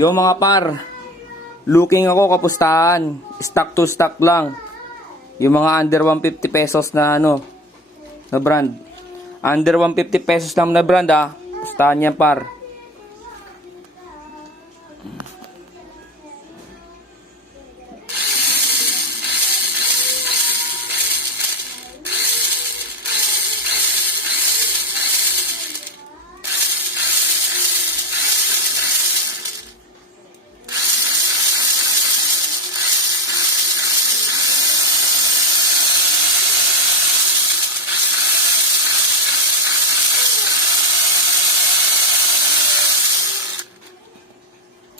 Yung mga par, looking ako kapustahan. Stock to stock lang. Yung mga under 150 pesos na ano, na brand. Under 150 pesos lang na brand Pustahan yan par.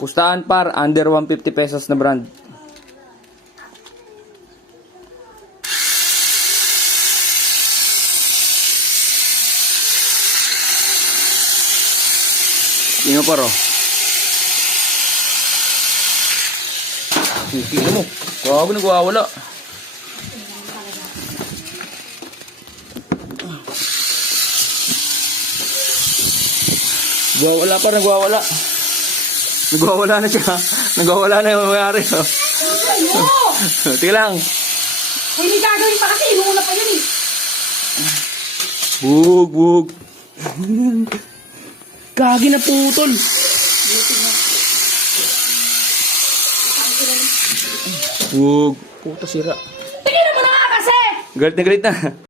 Pustahan par, under 150 pesos na brand. Tingnan paro. Tingnan mo. Gago na wala. Nagwawala pa, nagwawala. Nagwawala na siya. Nagwawala na yung mayari. Tingnan lang. Hindi gagawin pa kasi, inuuna pa yun eh. Bug. Kagi na putol. Bug. Puta sira. Tingnan mo na nga kasi! Galit na galit na.